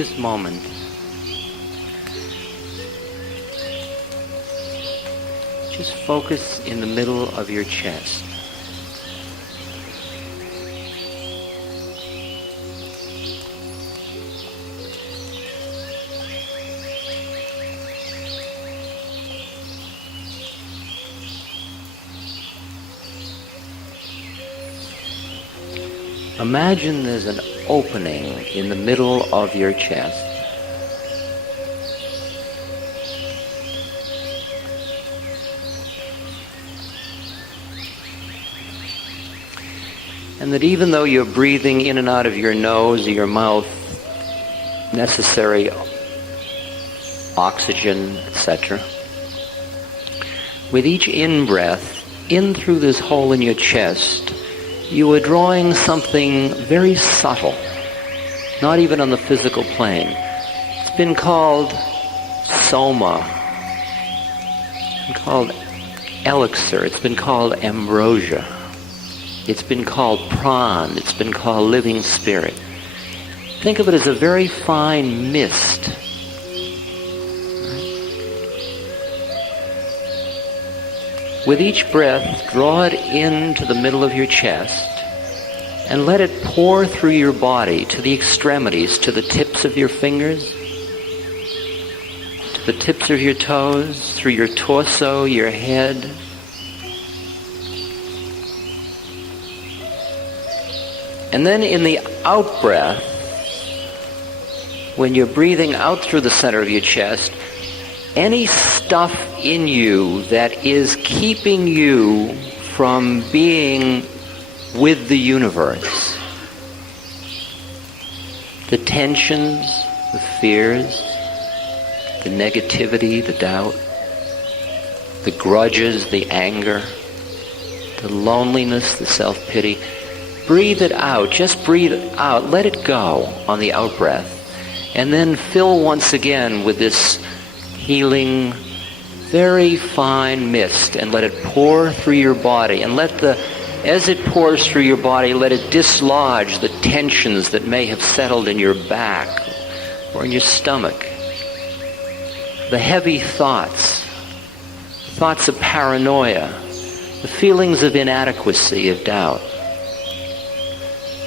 this moment, just focus in the middle of your chest. Imagine there's an opening in the middle of your chest. And that even though you're breathing in and out of your nose or your mouth necessary oxygen, etc., with each in-breath, in through this hole in your chest, you are drawing something very subtle, not even on the physical plane. It's been called soma. It's been called elixir. It's been called ambrosia. It's been called pran. It's been called living spirit. Think of it as a very fine mist. With each breath, draw it into the middle of your chest and let it pour through your body to the extremities, to the tips of your fingers, to the tips of your toes, through your torso, your head. And then in the out-breath, when you're breathing out through the center of your chest, any stuff in you that is keeping you from being with the universe, the tensions, the fears, the negativity, the doubt, the grudges, the anger, the loneliness, the self-pity, breathe it out. Just breathe it out. Let it go on the out-breath. And then fill once again with this healing, very fine mist, and let it pour through your body. And as it pours through your body, let it dislodge the tensions that may have settled in your back or in your stomach. The heavy thoughts of paranoia, the feelings of inadequacy, of doubt,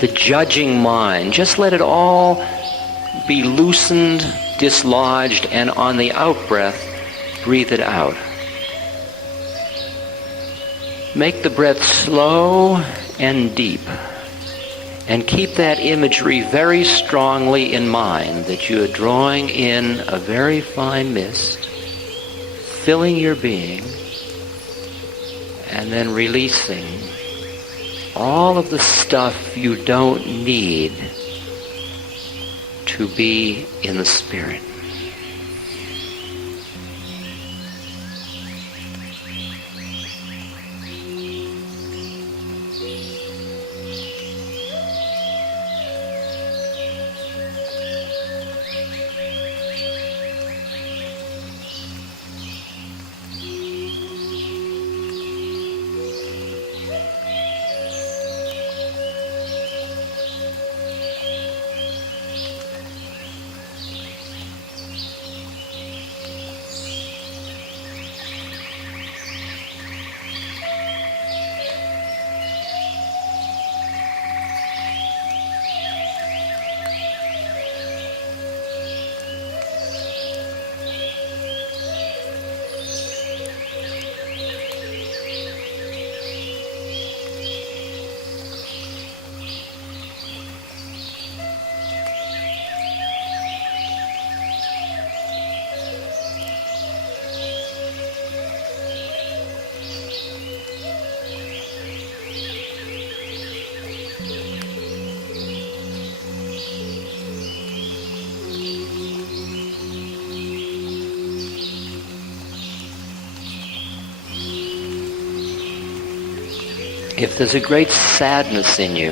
the judging mind. Just let it all be loosened, dislodged, and on the out-breath, breathe it out. Make the breath slow and deep, and keep that imagery very strongly in mind, that you are drawing in a very fine mist, filling your being, and then releasing all of the stuff you don't need to be in the spirit. If there's a great sadness in you,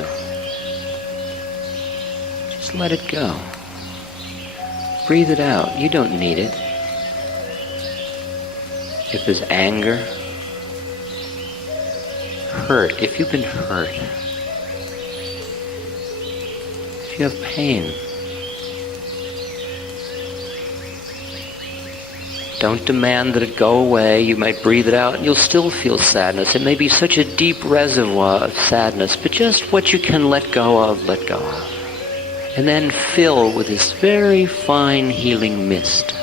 just let it go. Breathe it out. You don't need it. If there's anger, hurt, if you've been hurt, if you have pain, Don't demand that it go away. You might breathe it out and you'll still feel sadness. It may be such a deep reservoir of sadness, but just what you can let go of, let go of. And then fill with this very fine healing mist.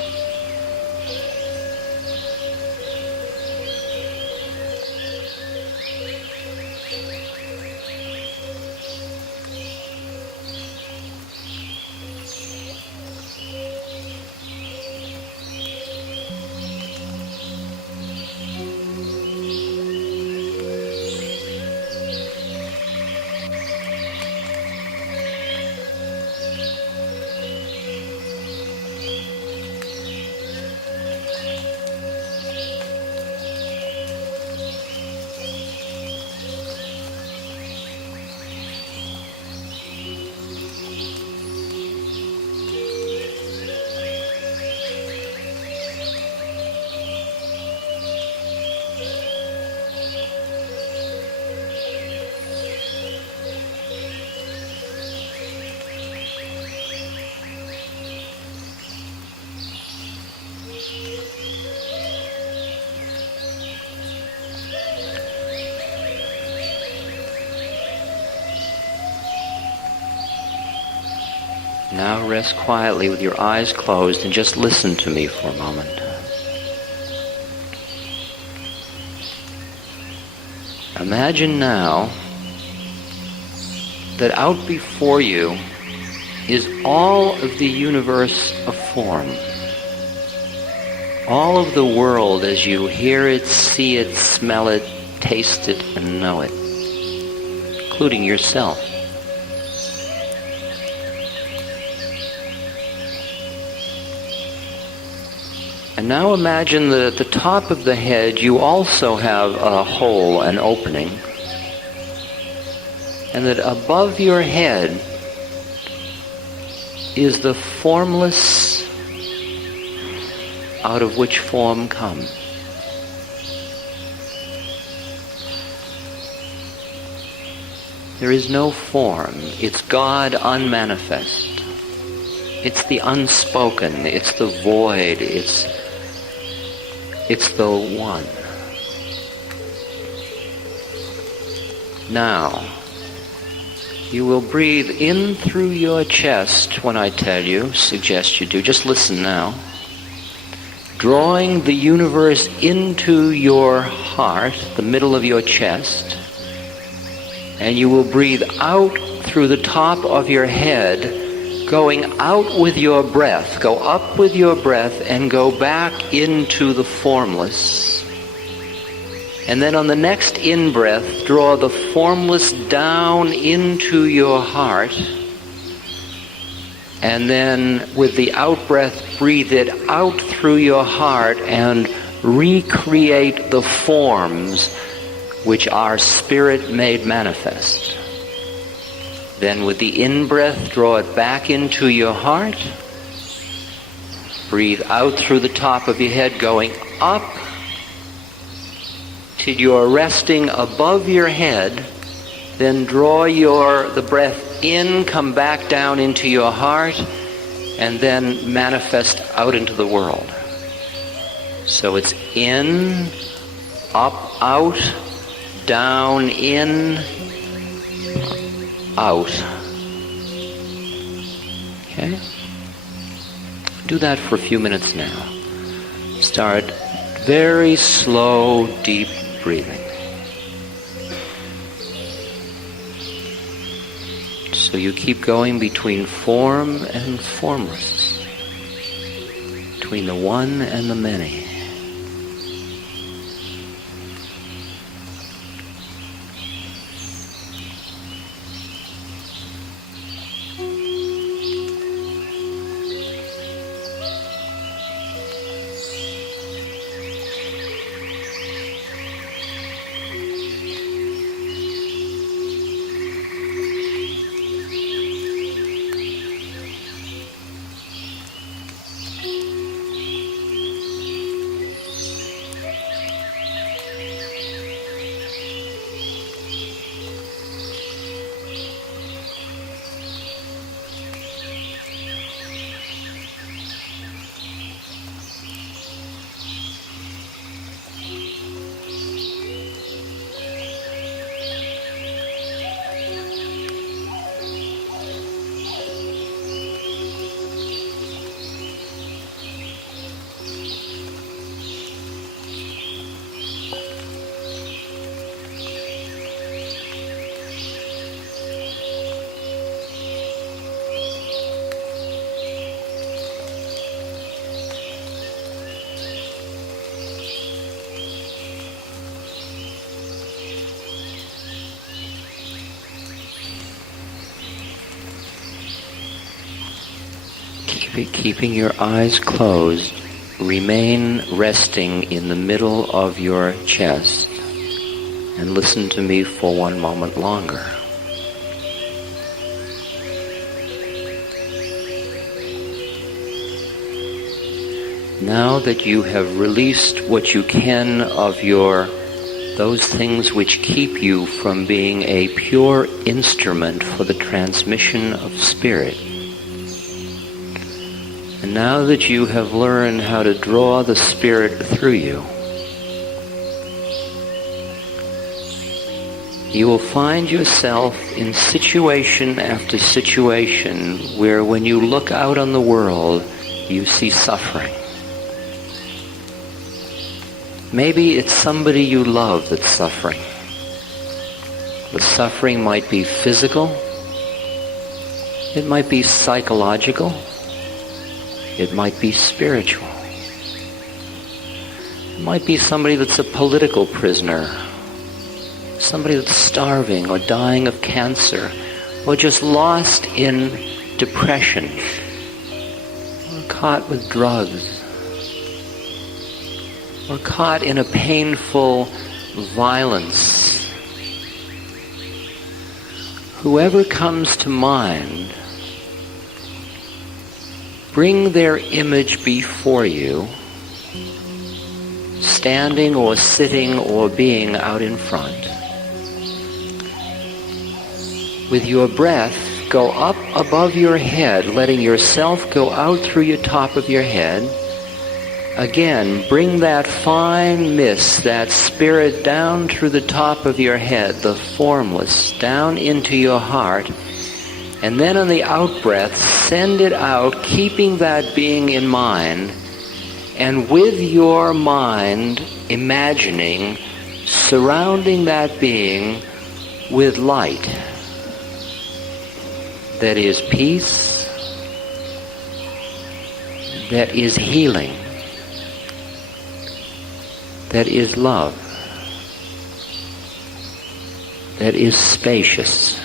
Now rest quietly with your eyes closed and just listen to me for a moment. Imagine now that out before you is all of the universe of form. All of the world as you hear it, see it, smell it, taste it, and know it, including yourself. And now imagine that at the top of the head you also have a hole, an opening, and that above your head is the formless out of which form comes. There is no form. It's God unmanifest. It's the unspoken. It's the void. It's the one. Now, you will breathe in through your chest when I tell you, suggest you do. Just listen now. Drawing the universe into your heart, the middle of your chest, and you will breathe out through the top of your head, going out with your breath. Go up with your breath and go back into the formless. And then on the next in-breath, draw the formless down into your heart. And then with the out-breath, breathe it out through your heart and recreate the forms which are spirit made manifest. Then with the in-breath, draw it back into your heart. Breathe out through the top of your head, going up till you're resting above your head. Then draw the breath in, come back down into your heart, and then manifest out into the world. So it's in, up, out, down, in, out. Okay? Do that for a few minutes now. Start very slow, deep breathing. So you keep going between form and formless, between the one and the many. keeping your eyes closed, remain resting in the middle of your chest and listen to me for one moment longer. Now that you have released what you can of those things which keep you from being a pure instrument for the transmission of spirit, and now that you have learned how to draw the spirit through you, you will find yourself in situation after situation where when you look out on the world, you see suffering. Maybe it's somebody you love that's suffering. The suffering might be physical. It might be psychological. It might be spiritual. It might be somebody that's a political prisoner. Somebody that's starving or dying of cancer or just lost in depression or caught with drugs, or caught in a painful violence. Whoever comes to mind, bring their image before you, standing or sitting or being out in front. With your breath, go up above your head, letting yourself go out through your top of your head. Again, bring that fine mist, that spirit down through the top of your head, the formless, down into your heart. And then on the out-breath, send it out, keeping that being in mind. And with your mind, imagining, surrounding that being with light. That is peace. That is healing. That is love. That is spacious.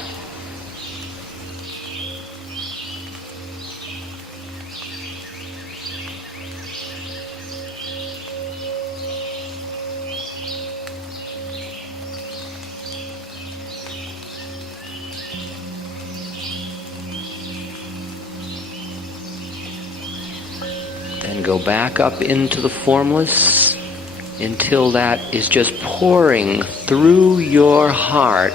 Then go back up into the formless, until that is just pouring through your heart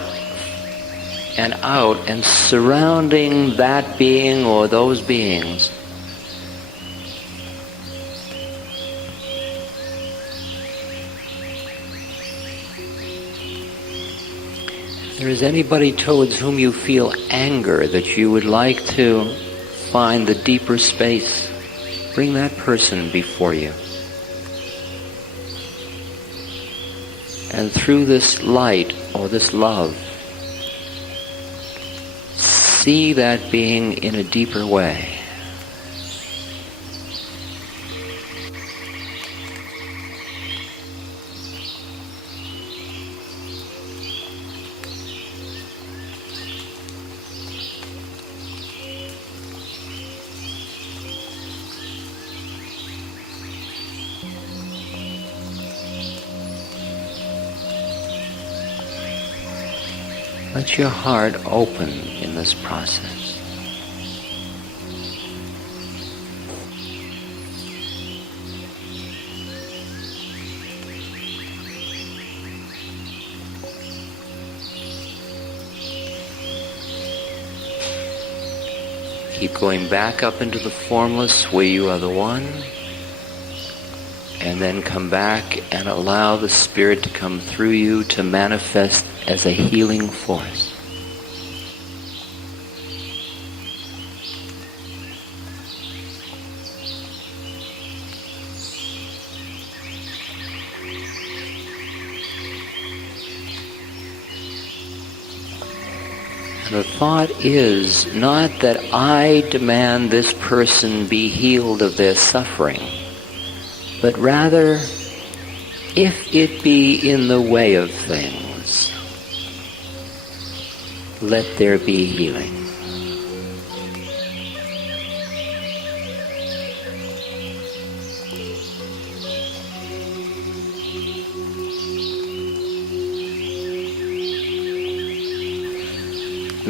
and out and surrounding that being or those beings. If there is anybody towards whom you feel anger that you would like to find the deeper space, bring that person before you. And through this light or this love, see that being in a deeper way. Let your heart open in this process. Keep going back up into the formless where you are the one, and then come back and allow the Spirit to come through you to manifest as a healing force. The thought is not that I demand this person be healed of their suffering, but rather, if it be in the way of things, let there be healing.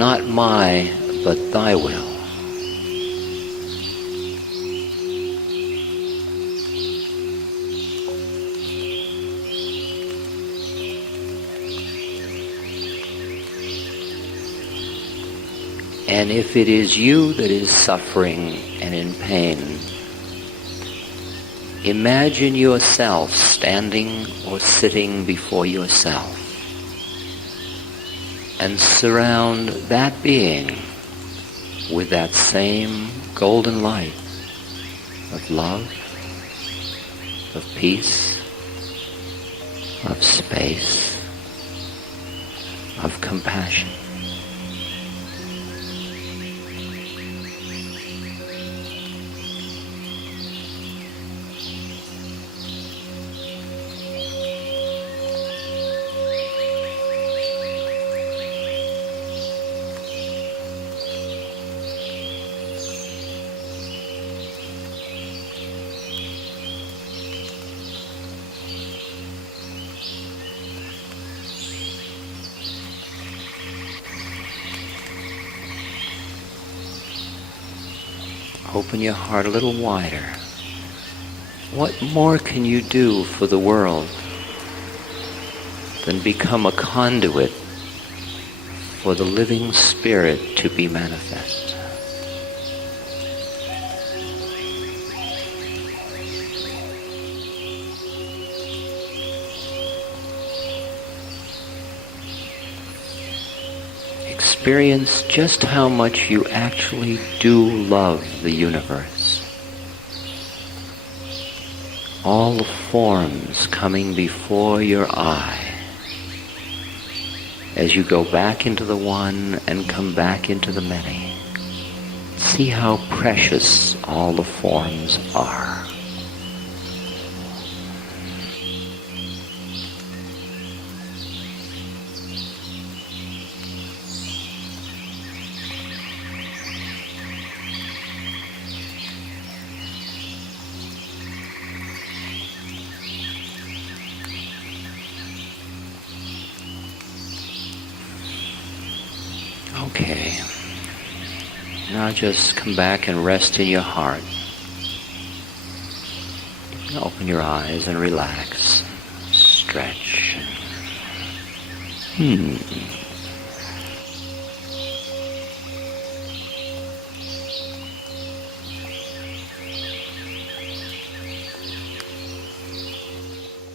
not my, but thy will. And if it is you that is suffering and in pain, imagine yourself standing or sitting before yourself and surround that being with that same golden light of love, of peace, of space, of compassion. Open your heart a little wider. What more can you do for the world than become a conduit for the living spirit to be manifest? Experience just how much you actually do love the universe. All the forms coming before your eye as you go back into the one and come back into the many. See how precious all the forms are. Okay, now just come back and rest in your heart. Open your eyes and relax. Stretch.